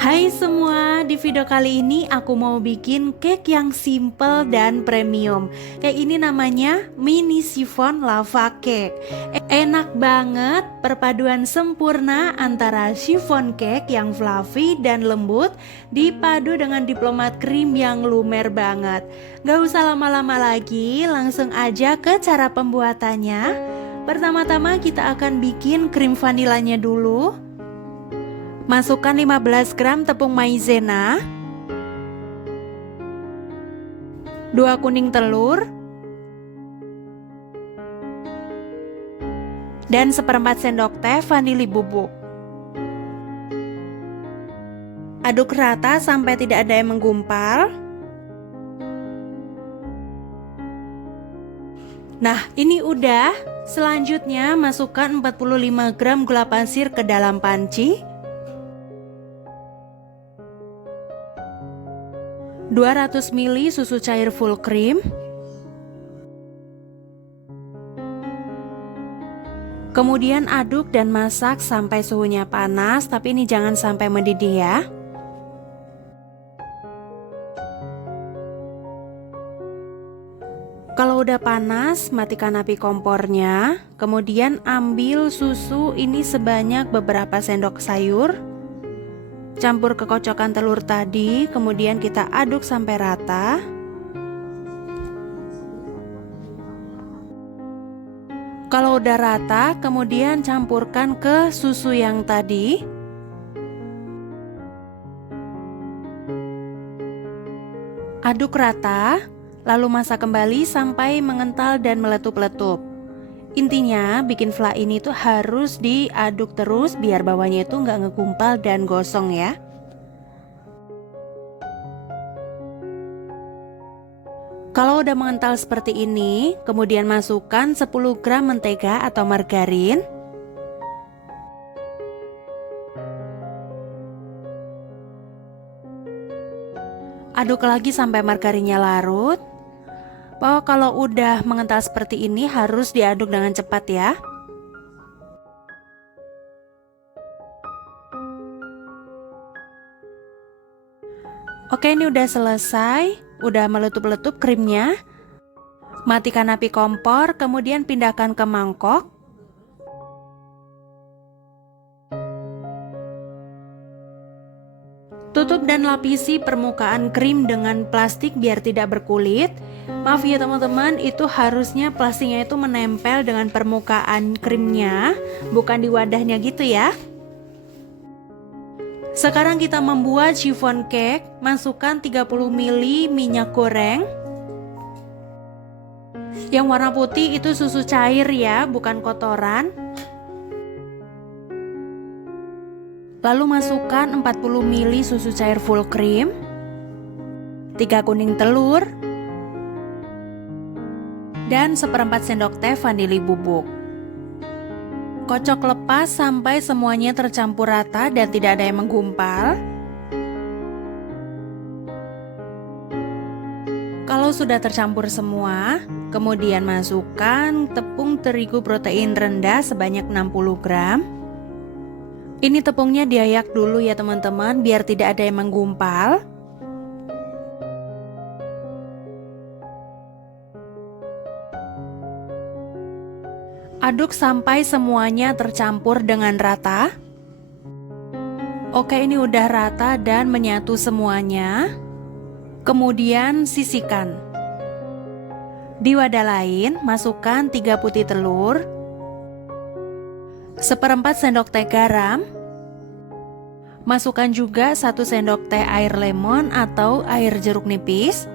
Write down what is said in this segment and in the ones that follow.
Hai semua, di video kali ini aku mau bikin cake yang simple dan premium. Kayak ini namanya mini chiffon lava cake. Enak banget, perpaduan sempurna antara chiffon cake yang fluffy dan lembut dipadu dengan diplomat krim yang lumer banget. Gak usah lama-lama lagi, langsung aja ke cara pembuatannya. Pertama-tama kita akan bikin krim vanilanya dulu. Masukkan 15 gram tepung maizena, 2 kuning telur, dan 1/4 sendok teh vanili bubuk. Aduk rata sampai tidak ada yang menggumpal. Nah, ini udah. Selanjutnya masukkan 45 gram gula pasir ke dalam panci, 200 ml susu cair full cream, kemudian aduk dan masak sampai suhunya panas, tapi ini jangan sampai mendidih ya. Kalau udah panas, matikan api kompornya, kemudian ambil susu ini sebanyak beberapa sendok sayur. Campur ke kocokan telur tadi, kemudian kita aduk sampai rata. Kalau udah rata, kemudian campurkan ke susu yang tadi. Aduk rata, lalu masak kembali sampai mengental dan meletup-letup. Intinya bikin fla ini tuh harus diaduk terus biar bawahnya itu nggak ngegumpal dan gosong ya. Kalau udah mengental seperti ini, kemudian masukkan 10 gram mentega atau margarin. Aduk lagi sampai margarinnya larut. Kalau udah mengental seperti ini harus diaduk dengan cepat ya. Oke, ini udah selesai, udah meletup-letup krimnya. Matikan api kompor, kemudian pindahkan ke mangkok. Tutup dan lapisi permukaan krim dengan plastik biar tidak berkulit. Maaf ya teman-teman, itu harusnya plastiknya itu menempel dengan permukaan krimnya, bukan di wadahnya gitu ya. Sekarang kita membuat chiffon cake. Masukkan 30 ml minyak goreng. Yang warna putih itu susu cair ya, bukan kotoran. Lalu masukkan 40 ml susu cair full cream, 3 kuning telur, dan 1/4 sendok teh vanili bubuk. Kocok lepas sampai semuanya tercampur rata dan tidak ada yang menggumpal. Kalau sudah tercampur semua, kemudian masukkan tepung terigu protein rendah sebanyak 60 gram. Ini tepungnya diayak dulu ya teman-teman, biar tidak ada yang menggumpal. Aduk sampai semuanya tercampur dengan rata. Oke, ini udah rata dan menyatu semuanya. Kemudian sisihkan. Di wadah lain, masukkan 3 putih telur, 1/4 sendok teh garam. Masukkan juga 1 sendok teh air lemon atau air jeruk nipis.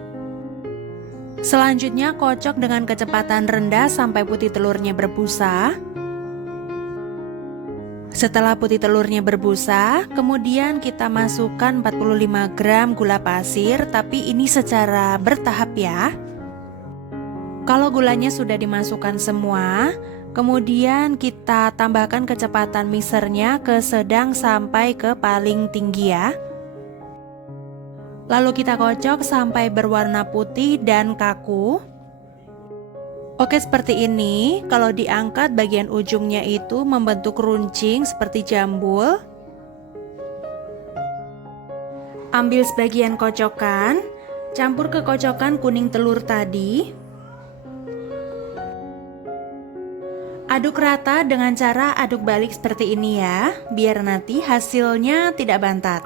Selanjutnya kocok dengan kecepatan rendah sampai putih telurnya berbusa. Setelah putih telurnya berbusa, kemudian kita masukkan 45 gram gula pasir, tapi ini secara bertahap ya. Kalau gulanya sudah dimasukkan semua, kemudian kita tambahkan kecepatan mixernya ke sedang sampai ke paling tinggi ya. Lalu kita kocok sampai berwarna putih dan kaku. Oke, seperti ini. Kalau diangkat bagian ujungnya itu membentuk runcing seperti jambul. Ambil sebagian kocokan, campur ke kocokan kuning telur tadi. Aduk rata dengan cara aduk balik seperti ini ya, biar nanti hasilnya tidak bantat.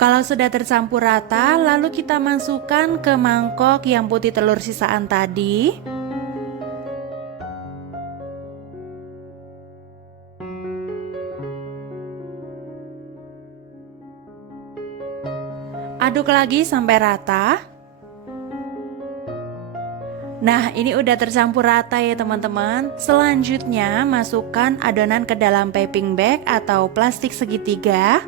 Kalau sudah tercampur rata, lalu kita masukkan ke mangkok yang putih telur sisaan tadi. Aduk lagi sampai rata. Nah, ini udah tercampur rata ya teman-teman. Selanjutnya, masukkan adonan ke dalam piping bag atau plastik segitiga.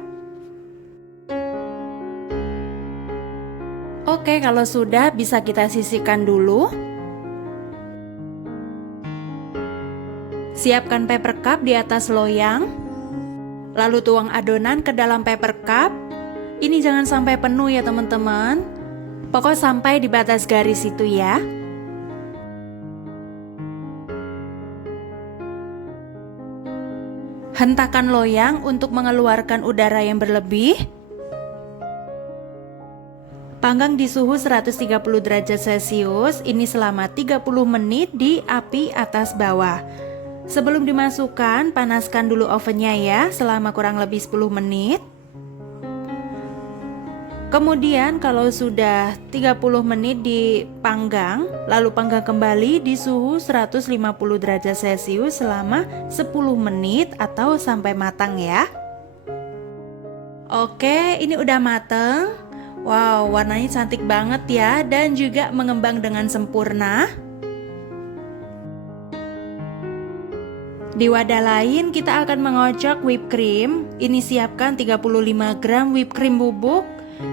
Oke, kalau sudah bisa kita sisihkan dulu. Siapkan paper cup di atas loyang. Lalu tuang adonan ke dalam paper cup. Ini jangan sampai penuh ya teman-teman. Pokoknya sampai di batas garis itu ya. Hentakan loyang untuk mengeluarkan udara yang berlebih. Panggang di suhu 130 derajat Celcius, ini selama 30 menit di api atas bawah. Sebelum dimasukkan, panaskan dulu ovennya ya, selama kurang lebih 10 menit. Kemudian kalau sudah 30 menit dipanggang, lalu panggang kembali di suhu 150 derajat Celcius selama 10 menit atau sampai matang ya. Oke, ini udah mateng. Wow, warnanya cantik banget ya, dan juga mengembang dengan sempurna. Di wadah lain kita akan mengocok whipped cream. Ini siapkan 35 gram whipped cream bubuk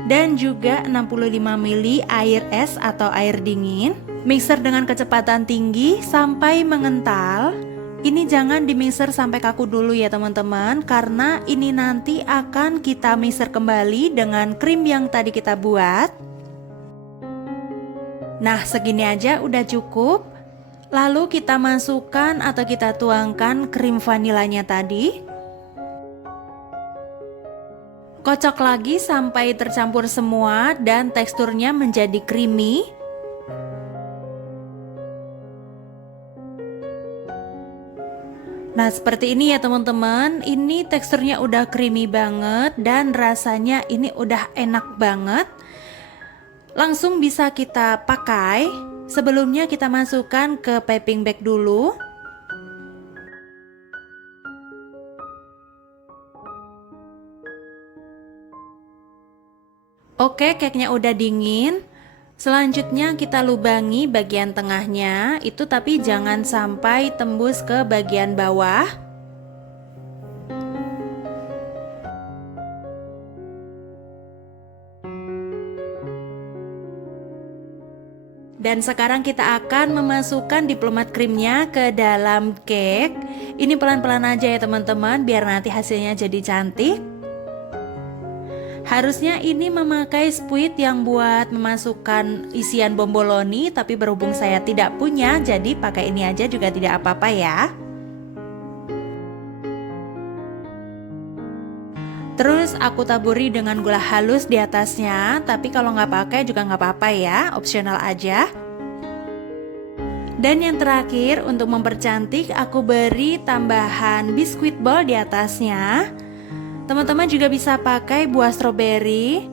dan juga 65 ml air es atau air dingin. Mixer dengan kecepatan tinggi sampai mengental. Ini jangan dimixer sampai kaku dulu ya teman-teman, karena ini nanti akan kita mixer kembali dengan krim yang tadi kita buat. Nah, segini aja udah cukup. Lalu kita masukkan atau kita tuangkan krim vanilanya tadi. Kocok lagi sampai tercampur semua dan teksturnya menjadi creamy. Nah, seperti ini ya teman-teman. Ini teksturnya udah creamy banget dan rasanya ini udah enak banget. Langsung bisa kita pakai. Sebelumnya kita masukkan ke piping bag dulu. Oke, cake-nya udah dingin. Selanjutnya kita lubangi bagian tengahnya, itu tapi jangan sampai tembus ke bagian bawah. Dan sekarang kita akan memasukkan diplomat krimnya ke dalam cake. Ini pelan-pelan aja ya teman-teman, biar nanti hasilnya jadi cantik. Harusnya ini memakai spuit yang buat memasukkan isian bomboloni, tapi berhubung saya tidak punya, jadi pakai ini aja juga tidak apa-apa ya. Terus aku taburi dengan gula halus di atasnya, tapi kalau nggak pakai juga nggak apa-apa ya, opsional aja. Dan yang terakhir untuk mempercantik, aku beri tambahan biskuit bol di atasnya. Teman-teman juga bisa pakai buah stroberi.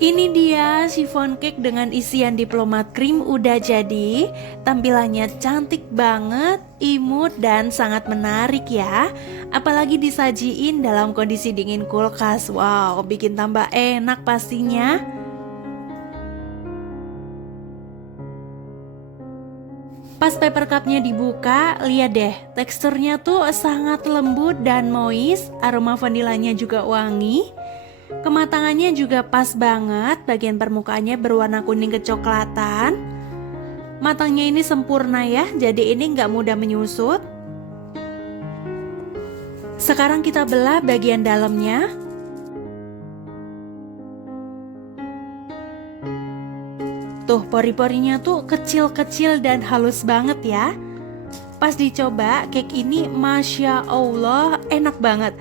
Ini dia chiffon cake dengan isian diplomat cream udah jadi. Tampilannya cantik banget, imut dan sangat menarik ya. Apalagi disajiin dalam kondisi dingin kulkas. Wow, bikin tambah enak pastinya. Pas paper cupnya dibuka, lihat deh, teksturnya tuh sangat lembut dan moist, aroma vanilanya juga wangi. Kematangannya juga pas banget, bagian permukaannya berwarna kuning kecoklatan. Matangnya ini sempurna ya, jadi ini nggak mudah menyusut. Sekarang kita belah bagian dalamnya. Tuh pori-porinya tuh kecil-kecil dan halus banget ya. Pas dicoba cake ini Masya Allah enak banget.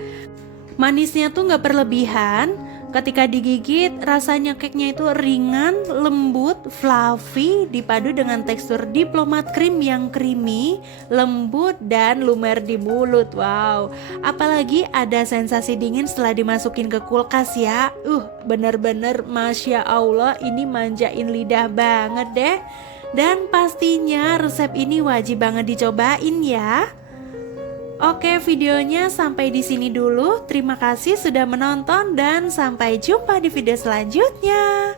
Manisnya tuh gak berlebihan. Ketika digigit rasanya cake-nya itu ringan, lembut, fluffy dipadu dengan tekstur diplomat krim yang creamy, lembut dan lumer di mulut. Wow, apalagi ada sensasi dingin setelah dimasukin ke kulkas ya. Bener-bener Masya Allah ini manjain lidah banget deh. Dan pastinya resep ini wajib banget dicobain ya. Oke, videonya sampai di sini dulu. Terima kasih sudah menonton dan sampai jumpa di video selanjutnya.